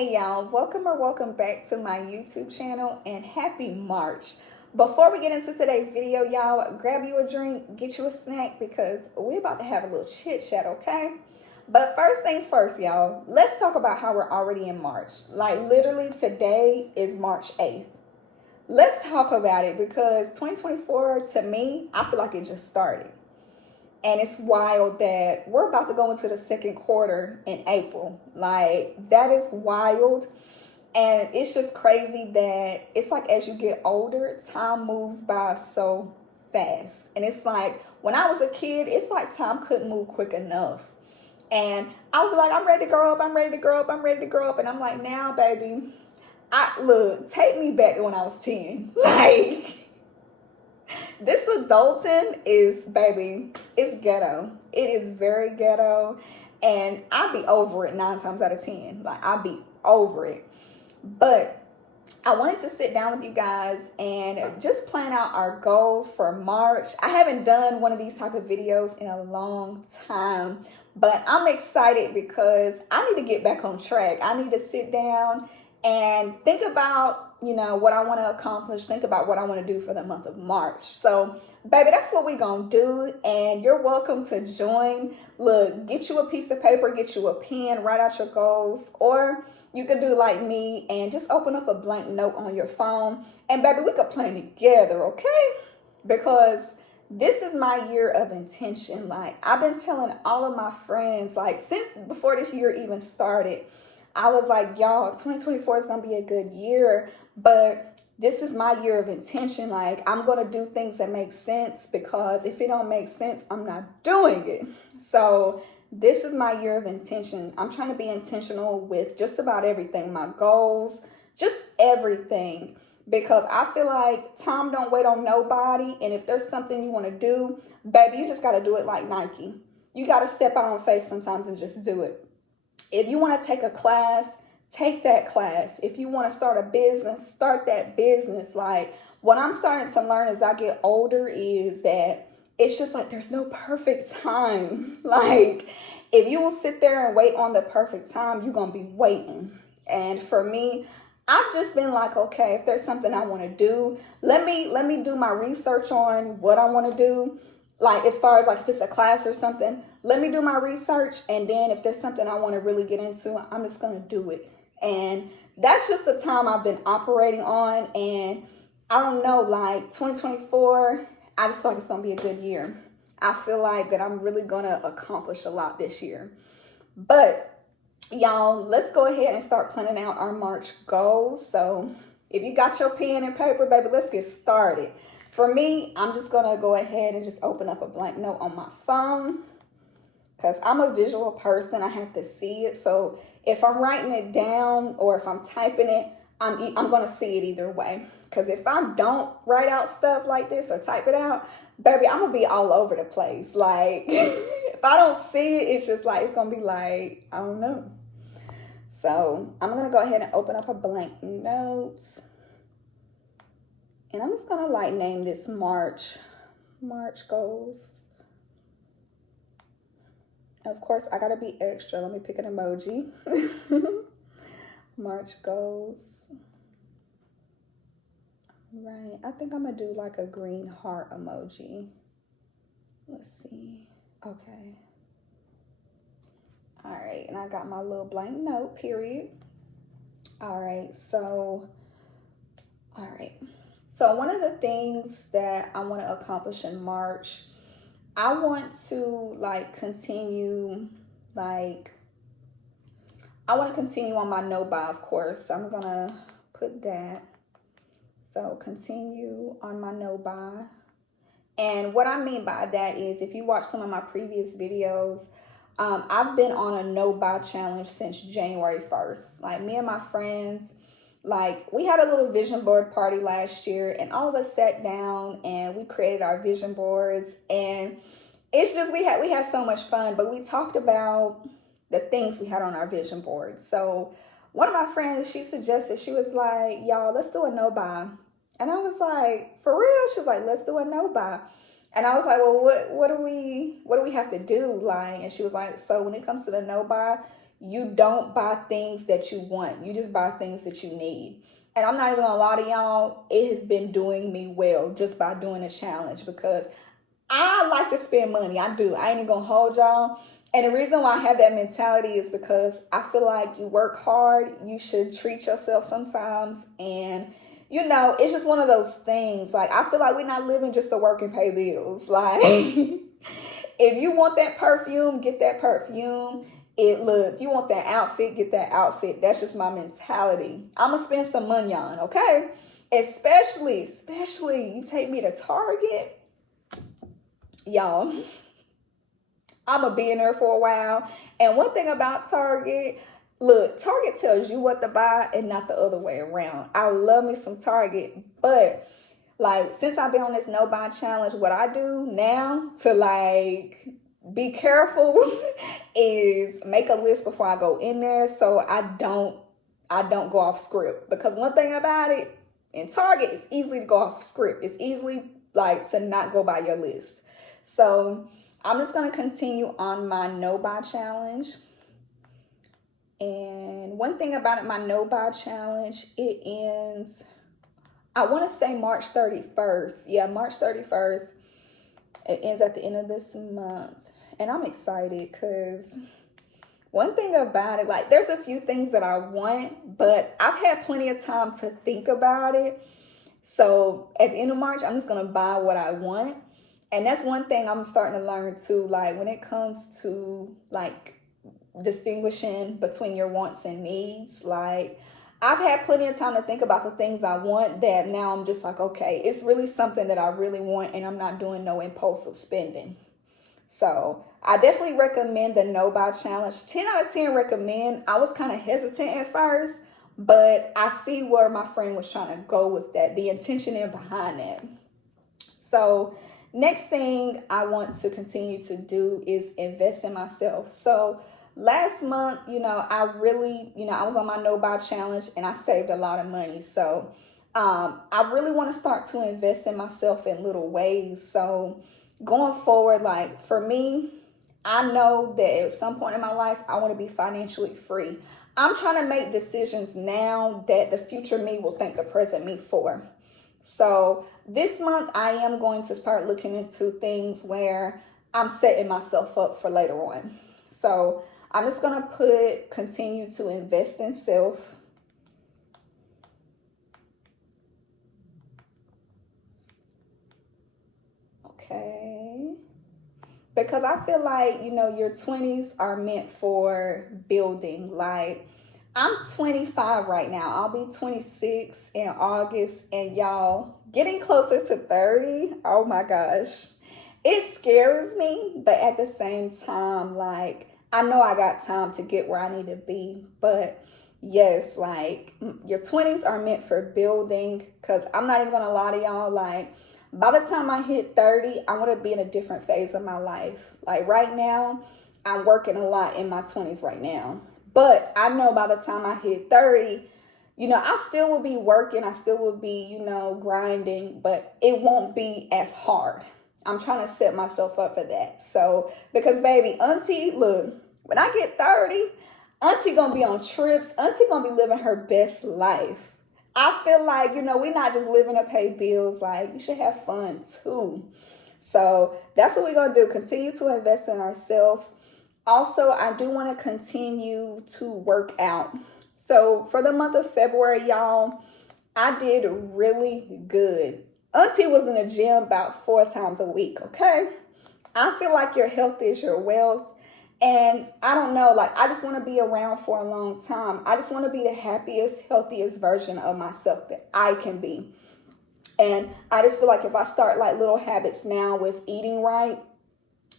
Hey y'all, welcome or welcome back to my YouTube channel and happy March. Before we get into today's video, y'all, grab you a drink, get you a snack because we're about to have a little chit chat, okay? But first things first, y'all, let's talk about how we're already in March. Like literally today is March 8th. Let's talk about it because 2024 to me, I feel like it just started. And it's wild that we're about to go into the second quarter in April. Like, that is wild. And it's just crazy that it's like as you get older, time moves by so fast. And it's like, when I was a kid, it's like time couldn't move quick enough. And I would be like, I'm ready to grow up, I'm ready to grow up, I'm ready to grow up. And I'm like, now, baby, take me back to when I was 10. Like, this adulting is, baby, it's ghetto. It is very ghetto. And I'll be over it 9 times out of 10. Like, I'll be over it. But I wanted to sit down with you guys and just plan out our goals for March. I haven't done one of these type of videos in a long time. But I'm excited because I need to get back on track. I need to sit down and think about, what I want to accomplish. Think about what I want to do for the month of March. So, baby, that's what we're going to do. And you're welcome to join. Look, get you a piece of paper, get you a pen, write out your goals. Or you could do like me and just open up a blank note on your phone. And, baby, we could plan together, okay? Because this is my year of intention. Like, I've been telling all of my friends, like, since before this year even started, I was like, y'all, 2024 is going to be a good year, but this is my year of intention. Like, I'm going to do things that make sense because if it don't make sense, I'm not doing it. So this is my year of intention. I'm trying to be intentional with just about everything, my goals, just everything, because I feel like time don't wait on nobody. And if there's something you want to do, baby, you just got to do it like Nike. You got to step out on faith sometimes and just do it. If you want to take a class, take that class. If you want to start a business, start that business. Like, what I'm starting to learn as I get older is that it's just like there's no perfect time. Like, if you will sit there and wait on the perfect time, you're going to be waiting. And for me, I've just been like, okay, if there's something I want to do, let me do my research on what I want to do. Like, as far as like if it's a class or something, let me do my research. And then if there's something I want to really get into, I'm just going to do it. And that's just the time I've been operating on. And I don't know, like 2024, I just feel like it's going to be a good year. I feel like that I'm really going to accomplish a lot this year. But y'all, let's go ahead and start planning out our March goals. So if you got your pen and paper, baby, let's get started. For me, I'm just going to go ahead and just open up a blank note on my phone because I'm a visual person. I have to see it. So if I'm writing it down or if I'm typing it, I'm going to see it either way. Because if I don't write out stuff like this or type it out, baby, I'm going to be all over the place. Like, if I don't see it, it's just like, it's going to be like, I don't know. So I'm going to go ahead and open up a blank note. And I'm just going to like name this March goals. Of course, I got to be extra. Let me pick an emoji. March goals. Right. I think I'm going to do like a green heart emoji. Let's see. Okay. All right. And I got my little blank note, period. All right. So one of the things that I want to accomplish in March, I want to continue on my no buy, of course. So I'm going to put that. So continue on my no buy. And what I mean by that is if you watch some of my previous videos, I've been on a no buy challenge since January 1st. Like, me and my friends, like, we had a little vision board party last year and all of us sat down and we created our vision boards, and it's just, we had so much fun, but we talked about the things we had on our vision board. So one of my friends, she suggested, she was like, y'all, let's do a no buy. And I was like, for real? She was like, let's do a no buy. And I was like, well, what do we have to do? Like, and she was like, so when it comes to the no buy, you don't buy things that you want. You just buy things that you need. And I'm not even gonna lie to y'all, it has been doing me well just by doing a challenge, because I like to spend money. I do. I ain't even gonna hold y'all. And the reason why I have that mentality is because I feel like you work hard, you should treat yourself sometimes. And you know, it's just one of those things. Like, I feel like we're not living just to work and pay bills. Like, if you want that perfume, get that perfume. If you want that outfit, get that outfit. That's just my mentality. I'm gonna spend some money on, okay? Especially you take me to Target, y'all. I'm gonna be in there for a while. And one thing about Target, look, Target tells you what to buy and not the other way around. I love me some Target, but like, since I've been on this no buy challenge, what I do now to like be careful is make a list before I go in there, so I don't go off script. Because one thing about it, in Target, it's easy to go off script. It's easily like to not go by your list. So I'm just going to continue on my no buy challenge. And one thing about it, my no buy challenge, it ends, I want to say March 31st. Yeah, March 31st. It ends at the end of this month. And I'm excited because one thing about it, like, there's a few things that I want, but I've had plenty of time to think about it. So at the end of March, I'm just going to buy what I want. And that's one thing I'm starting to learn too. Like, when it comes to like distinguishing between your wants and needs, like, I've had plenty of time to think about the things I want that now I'm just like, okay, it's really something that I really want, and I'm not doing no impulsive spending. So I definitely recommend the no buy challenge. 10 out of 10 recommend. I was kind of hesitant at first, but I see where my friend was trying to go with that, the intention in behind that. So next thing I want to continue to do is invest in myself. So last month, I was on my no buy challenge and I saved a lot of money. So I really want to start to invest in myself in little ways. So going forward, like, for me, I know that at some point in my life, I want to be financially free. I'm trying to make decisions now that the future me will thank the present me for. So this month, I am going to start looking into things where I'm setting myself up for later on. So I'm just going to continue to invest in self. Okay. Because I feel like, your 20s are meant for building. Like, I'm 25 right now. I'll be 26 in August. And y'all, getting closer to 30, oh my gosh. It scares me. But at the same time, like, I know I got time to get where I need to be. But yes, like, your 20s are meant for building. Because I'm not even going to lie to y'all, like, by the time I hit 30, I want to be in a different phase of my life. Like, right now, I'm working a lot in my 20s right now. But I know by the time I hit 30, I still will be working. I still will be, grinding, but it won't be as hard. I'm trying to set myself up for that. So, because baby, auntie, look, when I get 30, auntie gonna be on trips. Auntie gonna be living her best life. I feel like, we're not just living to pay bills. Like, you should have fun too. So that's what we're going to do. Continue to invest in ourselves. Also, I do want to continue to work out. So for the month of February, y'all, I did really good. Auntie was in the gym about 4 times a week, okay? I feel like your health is your wealth. And I don't know, like, I just want to be around for a long time. I just want to be the happiest, healthiest version of myself that I can be. And I just feel like if I start like little habits now with eating right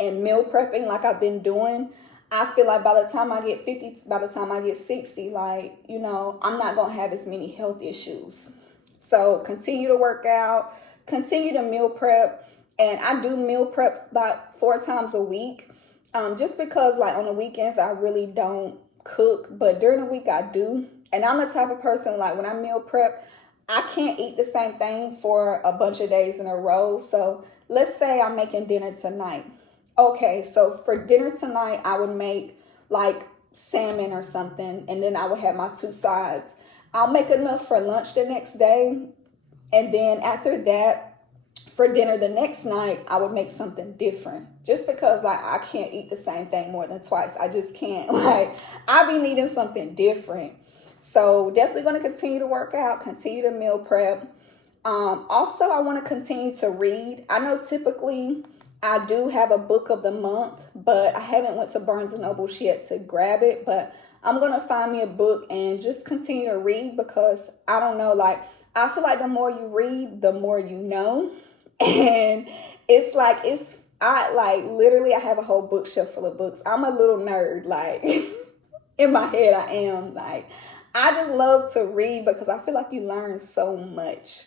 and meal prepping like I've been doing, I feel like by the time I get 50, by the time I get 60, like, I'm not going to have as many health issues. So continue to work out, continue to meal prep. And I do meal prep about 4 times a week. Just because, like, on the weekends, I really don't cook, but during the week I do. And I'm the type of person, like, when I meal prep, I can't eat the same thing for a bunch of days in a row. So let's say I'm making dinner tonight. Okay, so for dinner tonight, I would make like salmon or something, and then I would have my 2 sides. I'll make enough for lunch the next day, and then after that, for dinner the next night, I would make something different. Just because, like, I can't eat the same thing more than twice. I just can't. Like, I be needing something different. So definitely going to continue to work out, continue to meal prep. Also, I want to continue to read. I know typically I do have a book of the month, but I haven't went to Barnes & Noble yet to grab it. But I'm going to find me a book and just continue to read, because I don't know, like, I feel like the more you read, the more you know. And it's like, literally I have a whole bookshelf full of books. I'm a little nerd, like in my head I am. Like, I just love to read because I feel like you learn so much.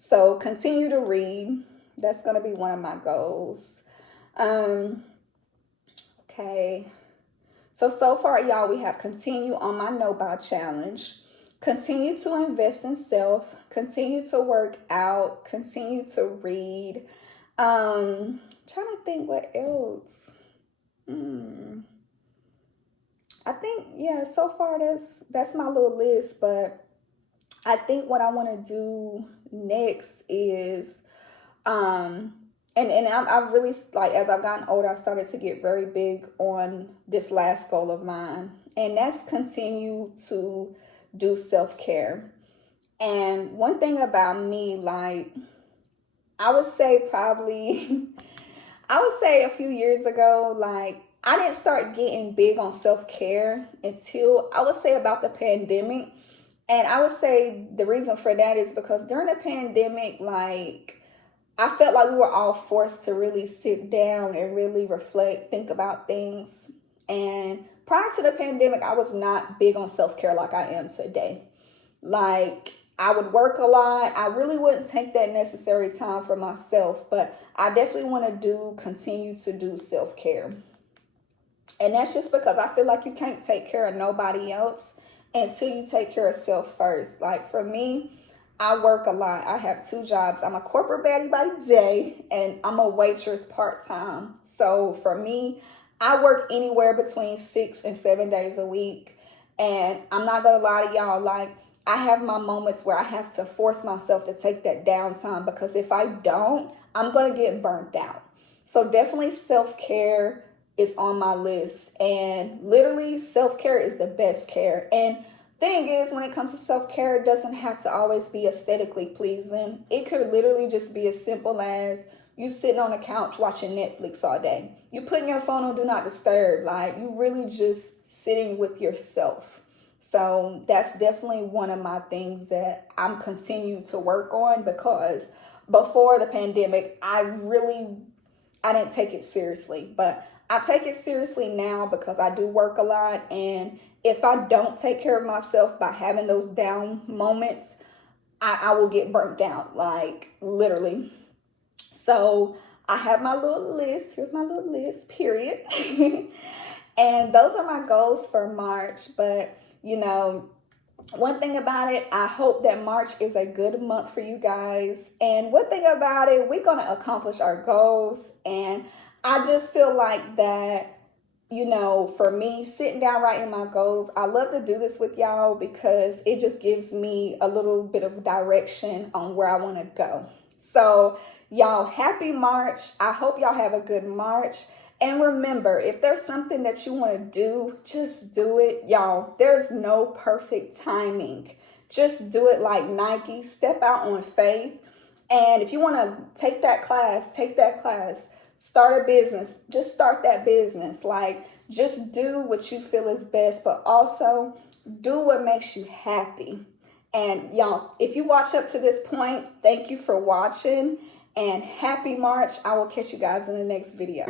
So continue to read. That's going to be one of my goals. Okay. So far, y'all, we have continue on my no-buy challenge. Continue to invest in self, continue to work out, continue to read. Trying to think what else. I think, yeah, so far that's my little list, but I think what I want to do next is, and I've really, like, as I've gotten older, I started to get very big on this last goal of mine, and that's continue to do self-care. And one thing about me, like, I would say a few years ago, like, I didn't start getting big on self-care until I would say about the pandemic. And I would say the reason for that is because during the pandemic, like, I felt like we were all forced to really sit down and really reflect, think about things. And prior to the pandemic, I was not big on self-care like I am today. Like, I would work a lot. I really wouldn't take that necessary time for myself, but I definitely want to continue to do self-care. And that's just because I feel like you can't take care of nobody else until you take care of self first. Like, for me, I work a lot. I have 2 jobs. I'm a corporate baddie by day, and I'm a waitress part-time. So for me, I work anywhere between 6 and 7 days a week. And I'm not going to lie to y'all, like, I have my moments where I have to force myself to take that downtime, because if I don't, I'm going to get burnt out. So definitely self-care is on my list. And literally, self-care is the best care. And thing is, when it comes to self-care, it doesn't have to always be aesthetically pleasing. It could literally just be as simple as you sitting on a couch watching Netflix all day. You putting your phone on Do Not Disturb. Like, you really just sitting with yourself. So that's definitely one of my things that I'm continuing to work on, because before the pandemic, I didn't take it seriously. But I take it seriously now because I do work a lot. And if I don't take care of myself by having those down moments, I will get burnt out, like, literally. So I have my little list. Here's my little list, period. And those are my goals for March. But, you know, one thing about it, I hope that March is a good month for you guys. And one thing about it, we're going to accomplish our goals. And I just feel like that, you know, for me, sitting down writing my goals, I love to do this with y'all because it just gives me a little bit of direction on where I want to go. So, y'all, happy March. I hope y'all have a good March. And remember, if there's something that you want to do, just do it. Y'all, there's no perfect timing. Just do it like Nike. Step out on faith. And if you want to take that class, take that class. Start a business. Just start that business. Like, just do what you feel is best, but also do what makes you happy. And y'all, if you watch up to this point, thank you for watching. And happy March. I will catch you guys in the next video.